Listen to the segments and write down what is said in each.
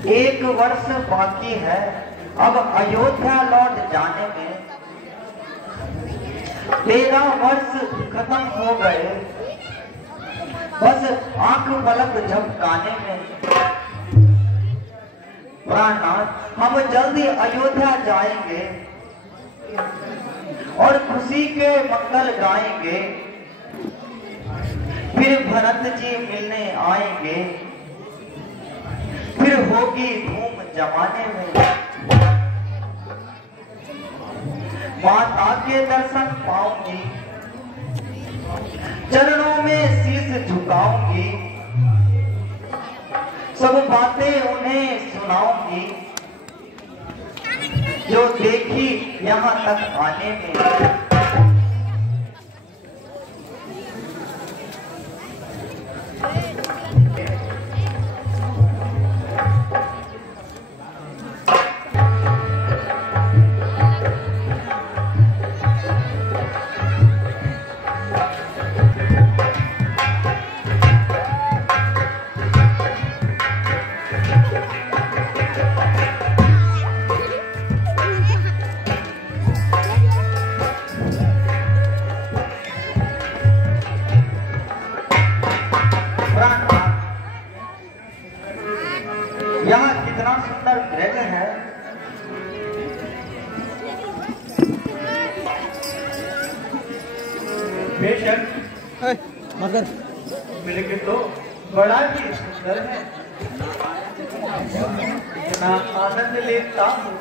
एक वर्ष बाकी है अब अयोध्या लौट जाने में। 13 वर्ष खत्म हो गए बस आंख पलक झपकाने में। प्राणनाथ हम जल्दी अयोध्या जाएंगे और खुशी के मंगल गाएंगे। फिर भरत जी मिलने आएंगे, फिर होगी धूम जमाने में। माता के दर्शन पाऊंगी, चरणों में शीश झुकाऊंगी, सब बातें उन्हें सुनाऊंगी जो देखी यहाँ तक आने में। यहाँ कितना सुंदर मृग है। बेशक मगर मृग तो बड़ा ही सुंदर है। इतना आनंद लेता हूँ,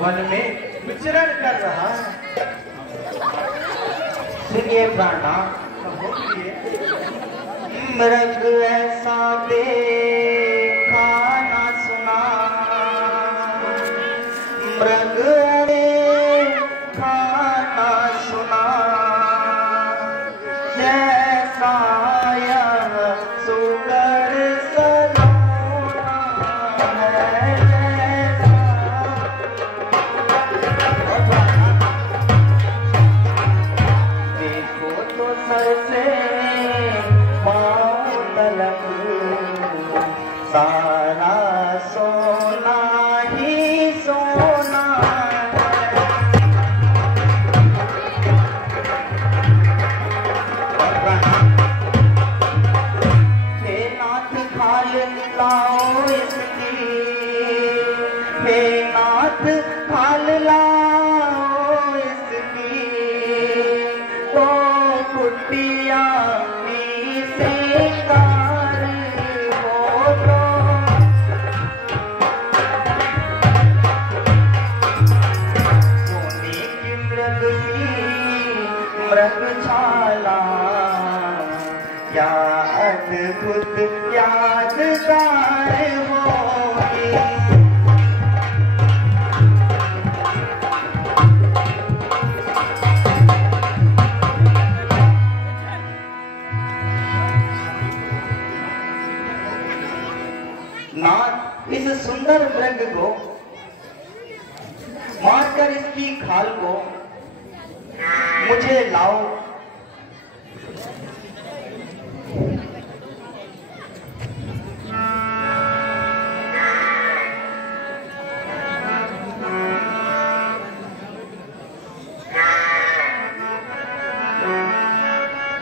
वन में विचरण कर रहा है। सुनिए प्राणनाथ, मृग ऐसा देखा ना सुना, मृग देखा ना सुना, जैसा यह सुगर सलोना है। देखो तो सर से सारा सोना ही सोना हे नाथ खाल लाओ इसकी, हे नाथ खाल लाओ इसकी, तो कुटिया मृगशाला क्या अद्भुत यादगार होगी। नाथ इस सुंदर मृग को मारकर इसकी खाल को मुझे लाओ।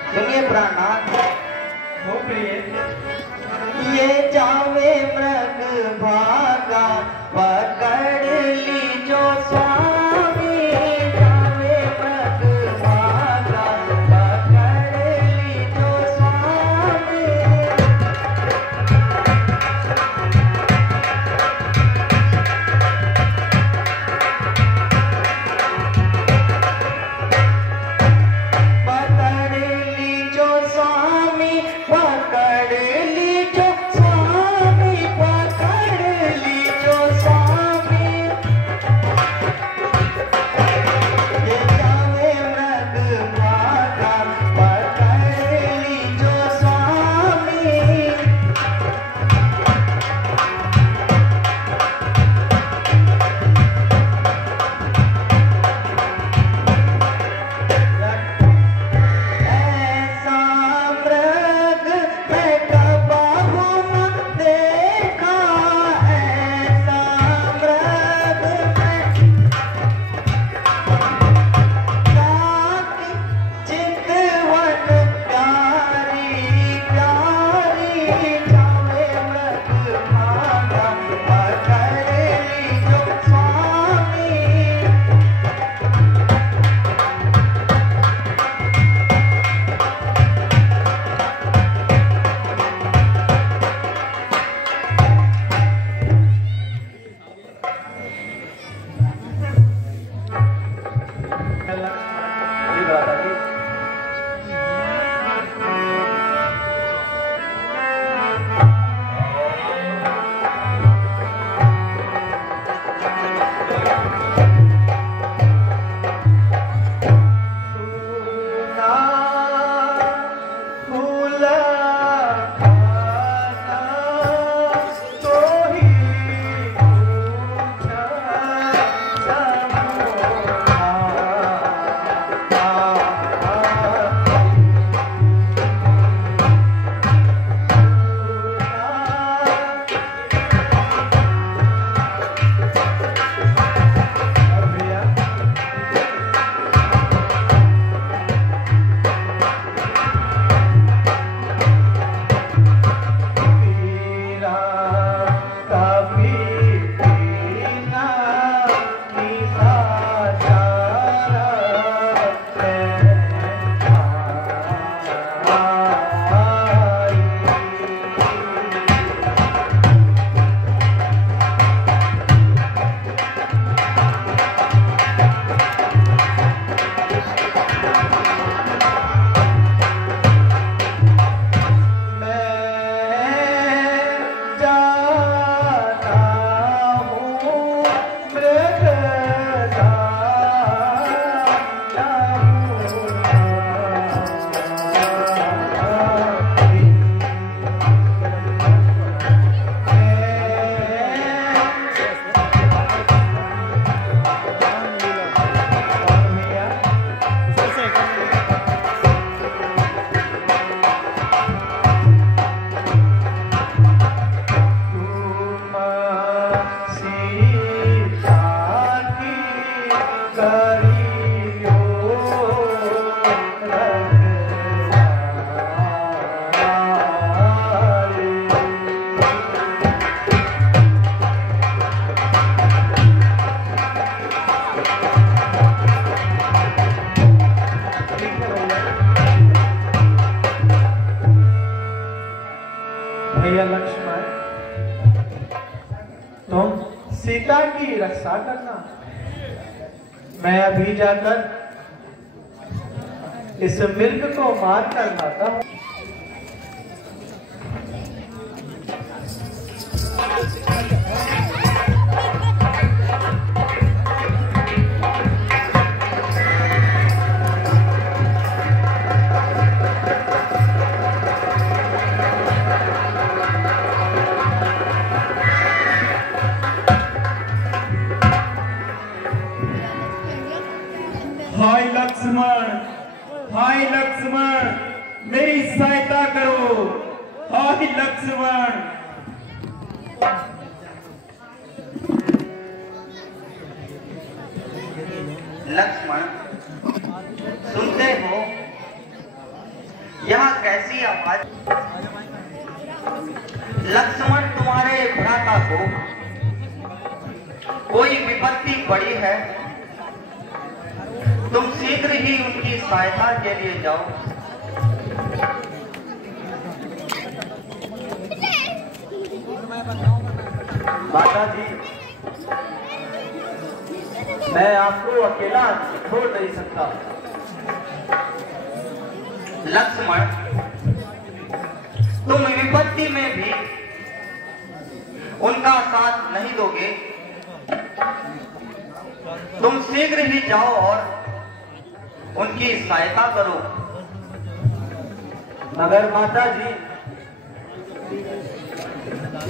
सुनिए प्राणनाथ, ये जावे मृग भागा, पकड़ ली जो स्वामी, जावे मृग भागा, तुम सीता की रक्षा करना। मैं अभी जाकर इस मिर्ग को मार कर लाता हूं। हाय लक्ष्मण, हाय लक्ष्मण, मेरी सहायता करो। हाय लक्ष्मण। लक्ष्मण, सुनते हो यहाँ कैसी आवाज? लक्ष्मण, तुम्हारे भ्राता को कोई विपत्ति पड़ी है, तुम शीघ्र ही उनकी सहायता के लिए जाओ। माता जी, मैं आपको अकेला छोड़ नहीं सकता। लक्ष्मण, तुम विपत्ति में भी उनका साथ नहीं दोगे, तुम शीघ्र ही जाओ और उनकी सहायता करो। मगर माता जी,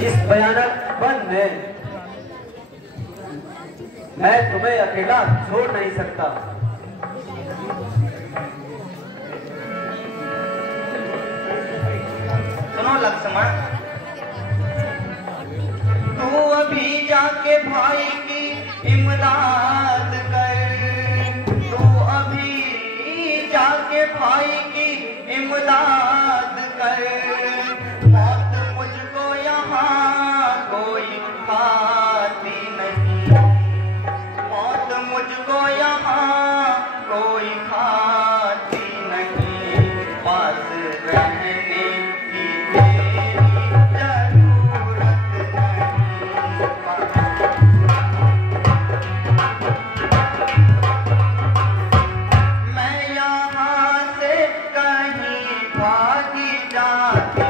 इस भयानक वन में मैं तुम्हें अकेला छोड़ नहीं सकता। सुनो लक्ष्मण, तू अभी जाके भाई की इमदाद कर, तू अभी जाके भाई की इमदाद कर। मौत मुझको यहाँ कोई खाती नहीं, मौत मुझको यहाँ कोई खाती नहीं। पास रहने की तेरी जरूरत नहीं। मैं यहाँ से कहीं भागी जाती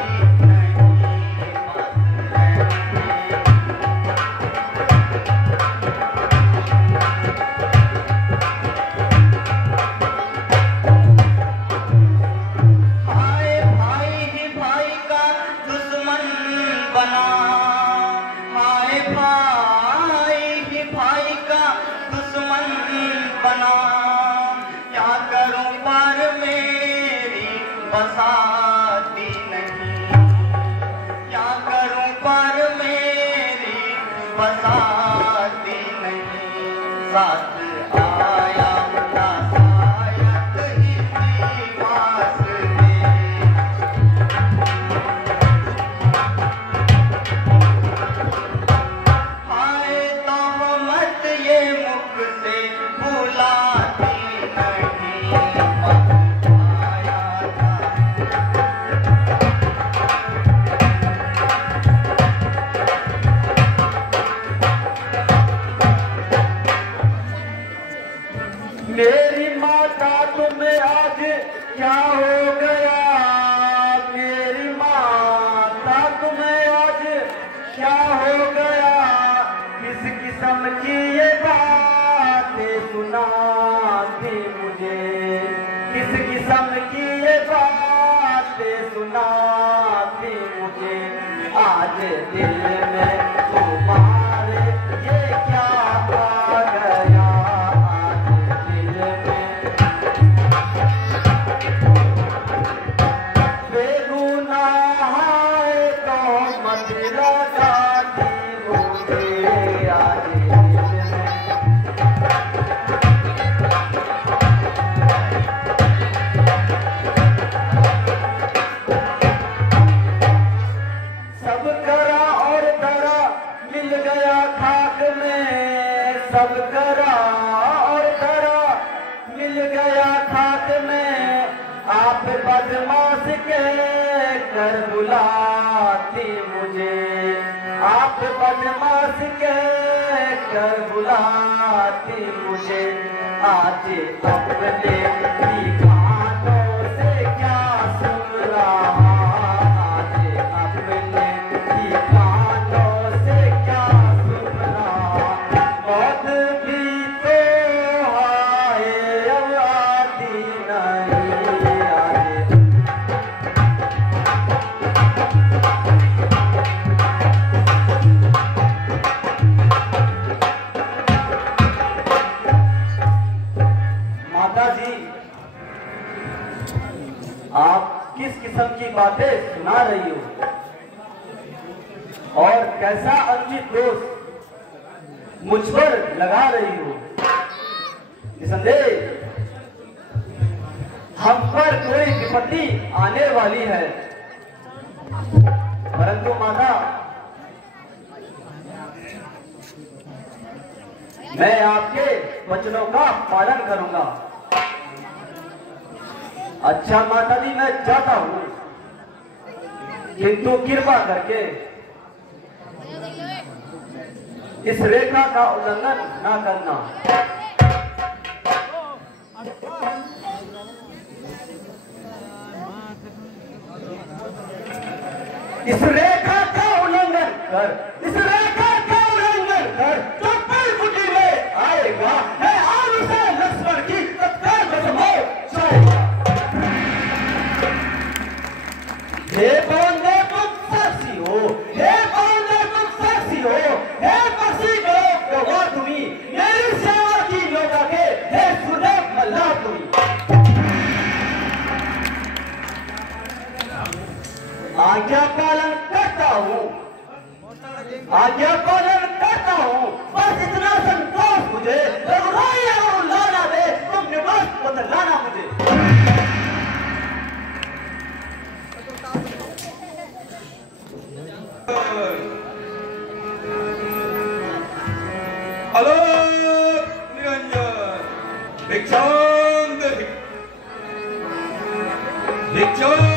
बसाती नहीं, क्या करूं पर मेरी बसाती नहीं। साथ आया ना शायद इसी वास्ते, हाय तोहमत ये मुख से भुलाती नहीं। मेरी माता तुम्हें आज क्या हो गया? मेरी माता तुम्हें आज क्या हो गया? किस किस्म की ये बातें सुनाती मुझे, किस किस्म की ये बातें सुनाती मुझे। आज दिल में तुम्हारे ये क्या आ गया? सब करा और धरा मिल गया खाक में। आप बदमाश के कर बुलाती मुझे, आप बात बदमाश के कर बुलाती मुझे आज अपने ही कानों से क्या सुन रहा आज अपने ही कानों से क्या सुन रहा बहुत भी तो आए अब आती नहीं आए माता जी आप किस किस्म की बातें सुना रही हो और कैसा अनुचित दोष मुझ पर लगा रही हो निसंदेह हम पर कोई विपत्ति आने वाली है परंतु माता मैं आपके वचनों का पालन करूंगा। अच्छा माता जी मैं जाता हूं किंतु कृपा करके इस रेखा का उल्लंघन ना करना। इस रेखा का उल्लंघन कर इस रेखा का उल्लंघन कर तो पलकुटी में आएगा है और उसे लक्ष्मण की तत्काल कसम हो जाएगा। हे बंदे तुम साक्षी हो हे बंदे तुम साक्षी हो हे पक्षी गवा तुम्ही मेरी सेवा की योगा के हे सुदेव मल्ला तुम्ही आज्ञा पालन करता हूँ आज्ञा पालन करता हूँ बस इतना संतोष मुझे रघुराई और लाना दे तुम निवास बदलाना मुझे। हेलो निरंजन भिक्षांग भिक्षांग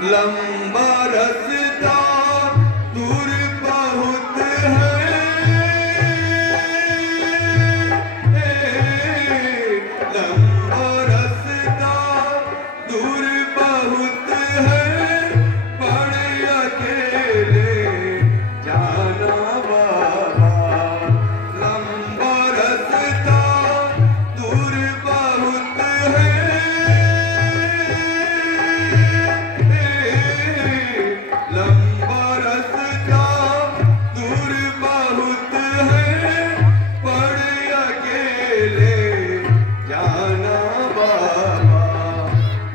लंबा रास्ता दूर बहुत है, लंबा रास्ता दूर बहुत है, पड़े अकेले जाना बाबा। लंबा रास्ता दूर बहुत है, लंबा रास्ता दूर बहुत है, पड़े अकेले जाना बाबा,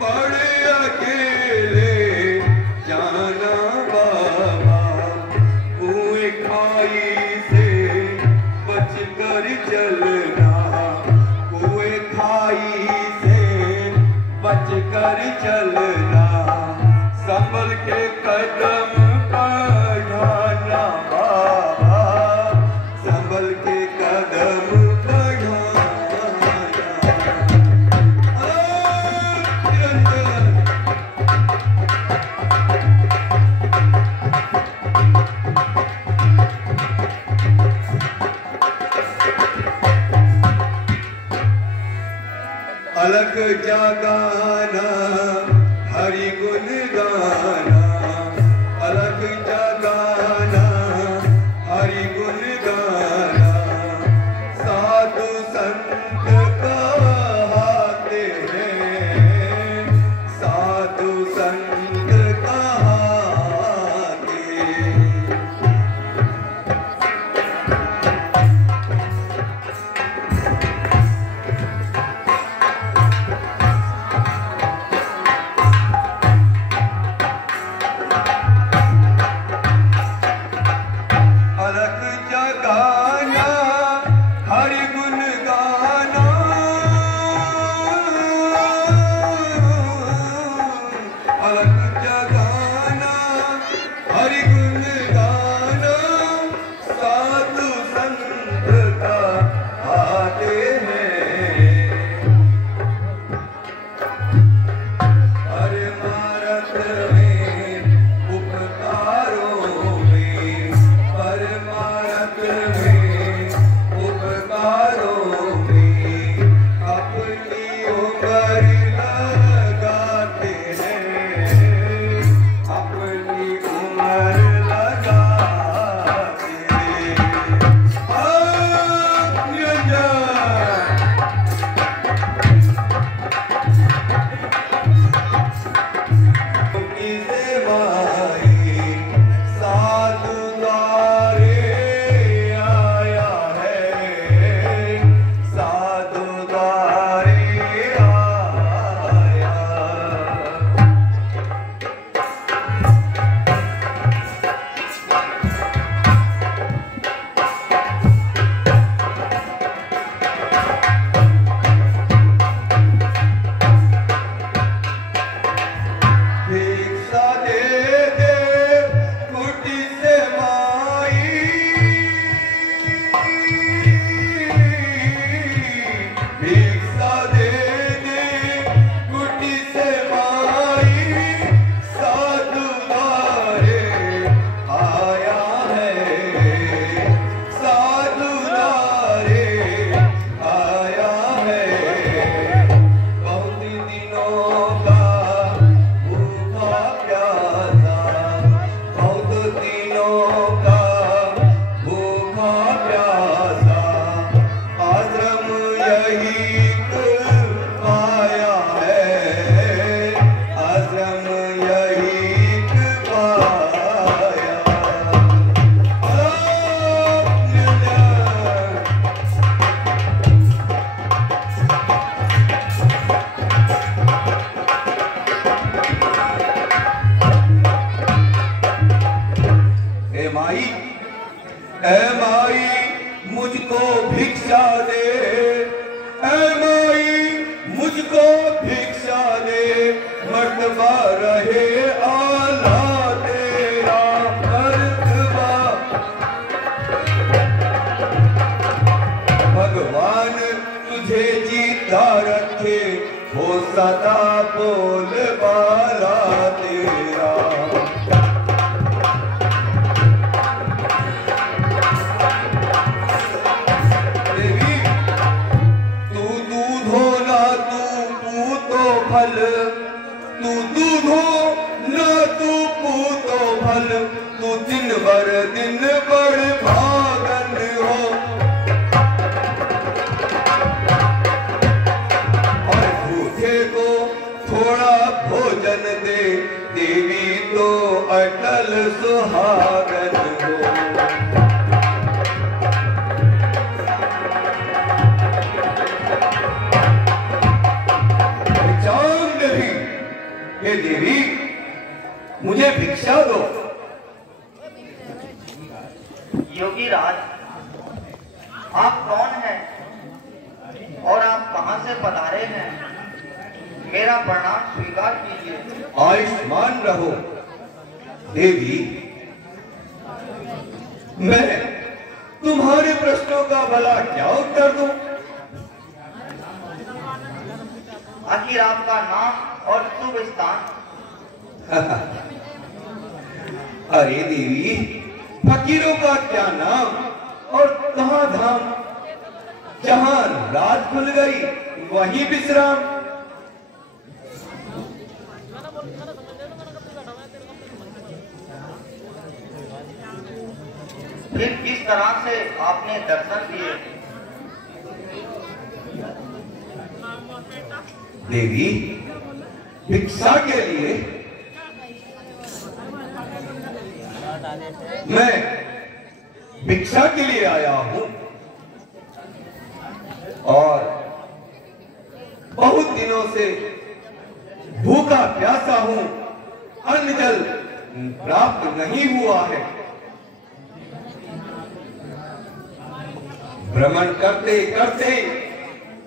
पड़े अकेले जाना बाबा। कुएं खाई से बच कर चलना, कुएं खाई से बच कर चलना, संभल के कदम बढ़ाना बाबा, संभल के कदम बढ़ाना। निरंजन अलग जगाना हरि गुण गाना, अलग जगाना हरि गुण गाना, साधु संत कहाते हैं, साधु संत कहाते। अलग जगाना हरि गुण गाना, अलग जगाना हरि गुण गाना, साधु संत का आते हैं। परमारथ में उपकारों में, परमारथ में उपकारों में, अपनी उम्र लगाते हैं, अपनी उम्र लगाते हैं। निरंजन की सेवाई साधु द्वारे आया है, साधु द्वारे आया। भिक्षा दे दे कुटी से माई, भिक्षा दे दे कुटी से माई, साधु द्वारे आया है, साधु द्वारे आया है। बहुत दिनों का भूखा प्यासा, बहुत दिनों का भूखा प्यासा, आश्रम यही पाया है, आश्रम यही पाया। ए माई मुझको भिक्षा दे, ए माई मुझको भिक्षा दे, मर्तबा रहे आला तेरा मर्तबा। भगवान तुझे जीता रखे, हो सदा बोल बाला तेरा। भल तू दिन बर भागन हो। और भूखे को थोड़ा भोजन दे, देवी तो अटल सुहागन हो। हे देवी, मुझे भिक्षा दो। योगी राज, आप कौन हैं और आप कहां से पधारे हैं? मेरा प्रणाम स्वीकार कीजिए। आयुष्मान रहो देवी। मैं तुम्हारे प्रश्नों का भला क्या उत्तर दूं? आखिर आपका नाम और शुभ स्थान? अरे देवी, फकीरों का क्या नाम और कहां धाम? जहां रात खुल गई वहीं विश्राम। फिर किस तरह से आपने दर्शन दिए? देवी, भिक्षा के लिए मैं भिक्षा के लिए आया हूं और बहुत दिनों से भूखा प्यासा हूं, अन्न जल प्राप्त नहीं हुआ है। भ्रमण करते करते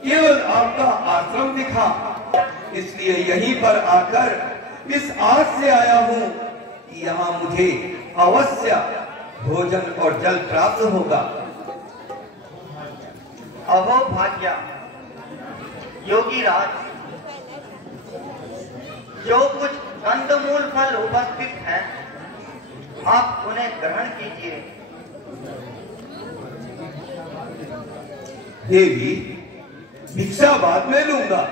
केवल आपका आश्रम दिखा, इसलिए यहीं पर आकर इस आस से आया हूं कि यहाँ मुझे अवश्य भोजन और जल प्राप्त होगा। अहो भाग्य योगी राज, जो कुछ कंदमूल फल उपस्थित हैं, आप उन्हें ग्रहण कीजिए। देवी, भिक्षा बाद में लूंगा,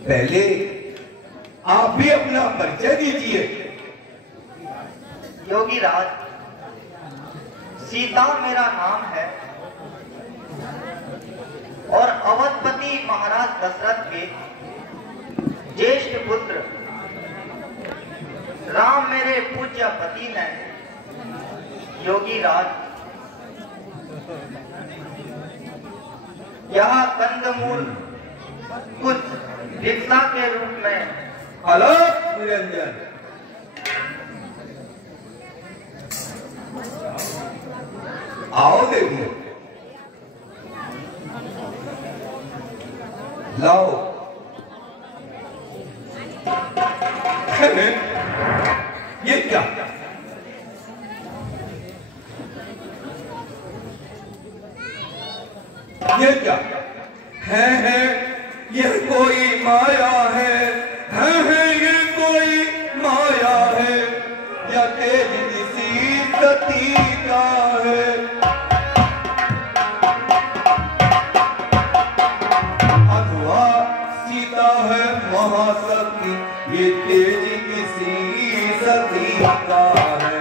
पहले आप भी अपना परिचय दीजिए। योगी राज, सीता मेरा नाम है और अवधपति महाराज दशरथ के ज्येष्ठ पुत्र राम मेरे पूज्य पति हैं। योगी राज, यह कंदमूल कुछ भिक्षा के रूप में। अलग निरंजन, आओ देवी, लाओ। ये क्या? ये क्या है? ये कोई माया है, ये कोई माया है, या तेज किसी सती का है। अथवा सीता है महाशक्ति, ये तेज किसी सती का है।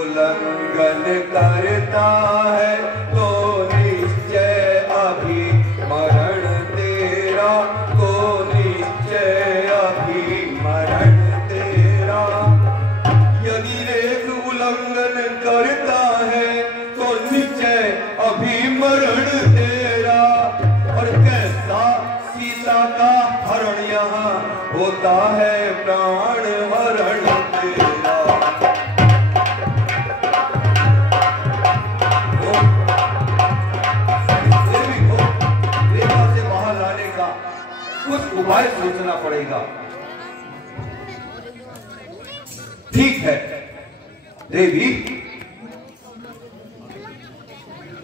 उल्लंघन करता है तो निश्चय अभी मरण तेरा, तो निश्चय अभी मरण तेरा। यदि एक उल्लंघन करता है तो निश्चय अभी मरण तेरा। और कैसा सीता का हरण यहाँ होता है, प्राण हरण तेरा। कुछ उपाय सोचना पड़ेगा। ठीक है देवी।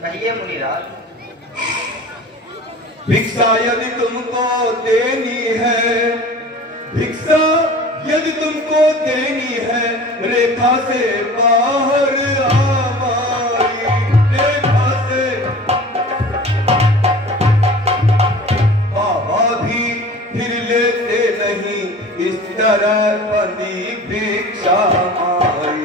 कहिए मुनिराज। भिक्षा यदि तुमको देनी है, भिक्षा यदि तुमको देनी है, रेखा से बाहर हमारी, रेखा से शरपदी भिक्षा माई।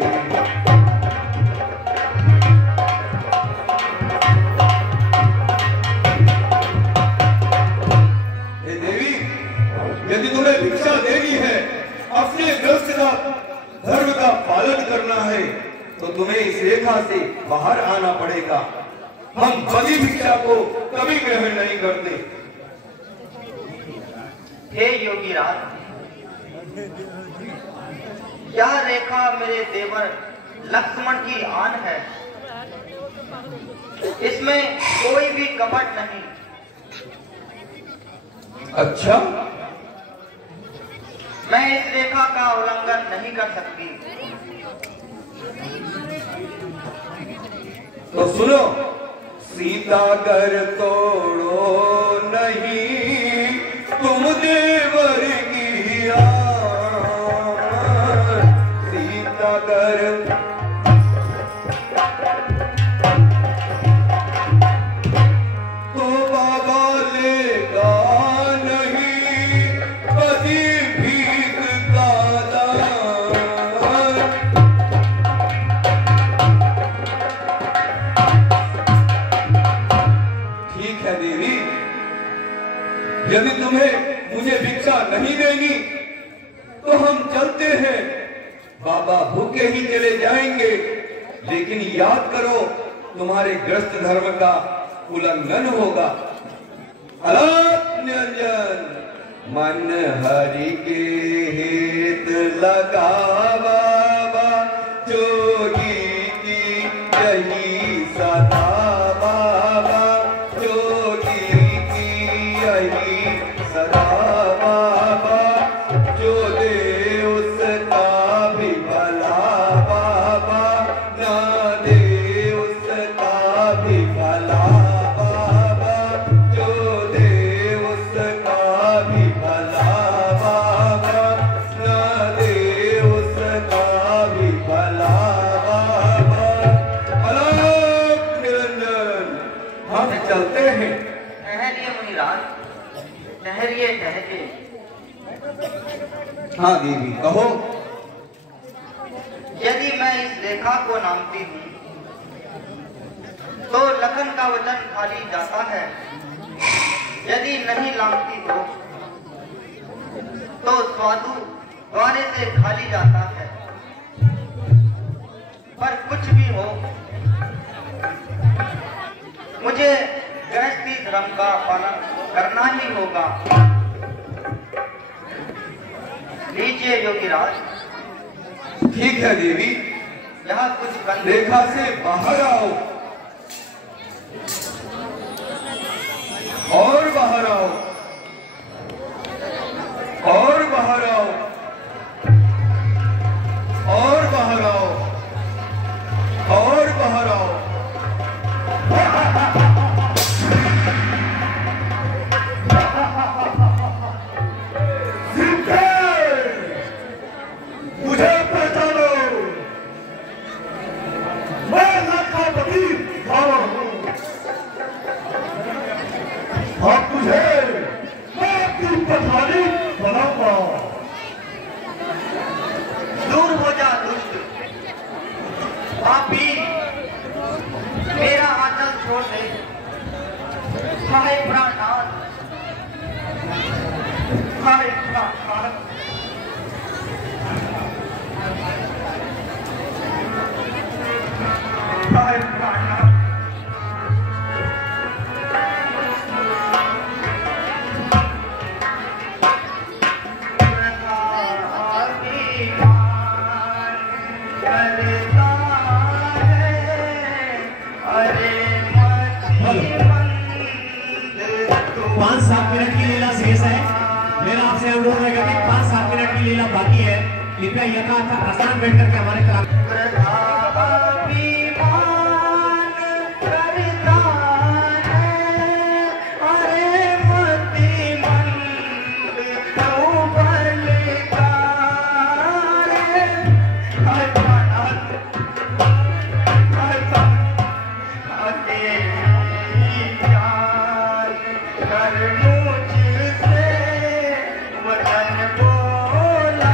हे देवी, यदि तुम्हें भिक्षा देनी है, अपने ग्रस्त का धर्म का पालन करना है, तो तुम्हें इस रेखा से बाहर आना पड़ेगा। हम बदी भिक्षा को कभी ग्रहण नहीं करते। हे योगी राज, यह रेखा मेरे देवर लक्ष्मण की आन है। इसमें कोई भी कपट नहीं। अच्छा, मैं इस रेखा का उल्लंघन नहीं कर सकती। तो सुनो, सीता कर तोड़ो नहीं तुम देवर की आन। सीता कर तो बाबा लेगा नहीं कभी भीख का दान। ठीक है देवी, यदि तुम्हें मुझे भिक्षा नहीं देनी तो हम चलते हैं। बाबा भूखे ही चले जाएंगे, लेकिन याद करो तुम्हारे ग्रस्त धर्म का उल्लंघन होगा। अलग निरंजन मन हरि के हित लगा बाबा, जोगी की यही सदा बाबा, जोगी की यही सदा बाबा, जो दे उसका भी भला बाबा, ना दे उसका भी भला बाबा, जो दे उसका भी भला बाबा, ना दे उसका भी भला बाबा। अलग निरंजन, हम चलते हैं। ठहरिए मुनिराज, ठहरिए ठहरिए। हाँ देवी, कहो। यदि मैं इस रेखा को नामती हूँ तो लखन का वचन खाली जाता है। यदि नहीं नामती तो स्वादु द्वारे से खाली जाता है। पर कुछ भी हो, मुझे गृहस्थी धर्म का पालन करना ही होगा। लीजिए योगीराज। ठीक है देवी, यहाँ कुछ कर रेखा से बाहर आओ और बाहर आओ और बाहर आओ और बाहर आओ और बाहर आओ। मुझे पहचानो, मैं लंकापति रावण हूँ। अब तुझे मैं अपनी पठानी बनाऊंगा। दूर हो जा दुष्ट पापी, मेरा आंचल छोड़ दे। हाय प्राणनाथ, हाय प्राणनाथ। हाय प्राणनाथ। पाँच 7 मिनट की लीला शेष है। मेरा आपसे अनुरोध रहेगा कि 5-7 मिनट की लीला बाकी है। कृपया यथार्थ प्रस्थान बैठ करके हमारे कला कर मुझसे वचन बोला।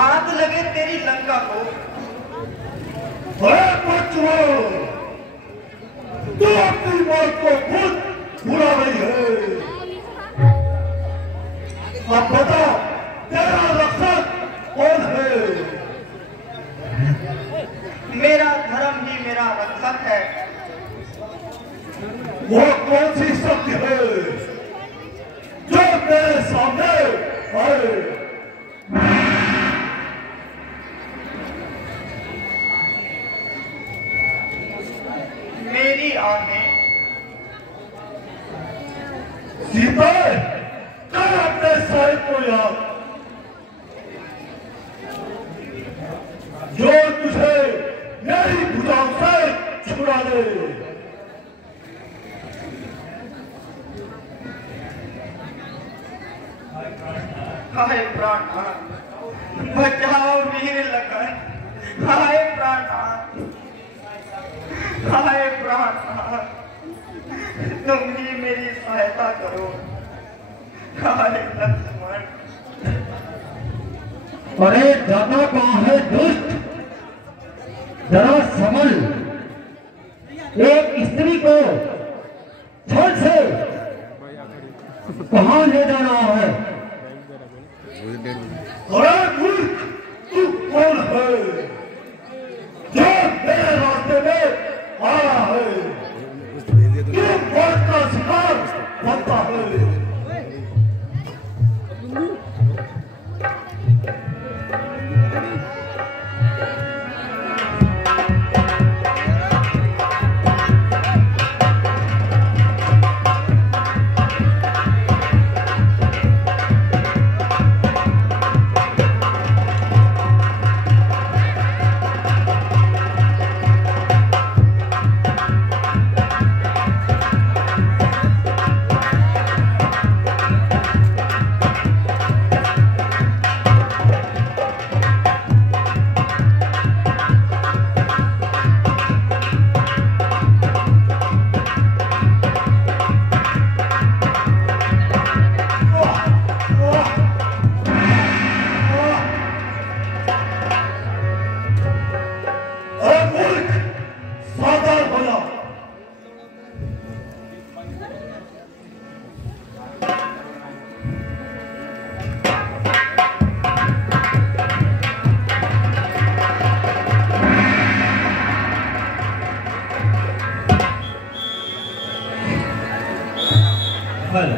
आग लगे तेरी लंका को। तू अपनी मौत को खुद बुला रही है। अब बता तेरा रक्षक कौन है? मेरा धर्म ही मेरा रक्षक है। वो कौन सी शक्ति है जो मेरे सामने आए? मेरी आहें। सीता कर अपने साहिब को याद जो तुझे मेरी भुजाओं से छुड़ा दे। हाय प्राणनाथ, बचाओ वीर लखन। हाय प्राणनाथ, हाय प्राणनाथ, तुम ही मेरी सहायता करो। हाय लक्ष्मण। अरे दादा कहाँ है दुष्ट, जरा संभल। एक स्त्री को छल से कहाँ ले जा रहा है? अरे मूर्ख, तू कौन है जो मेरे रास्ते में आ रहा है? तू मौत का शिकार बनता है। फल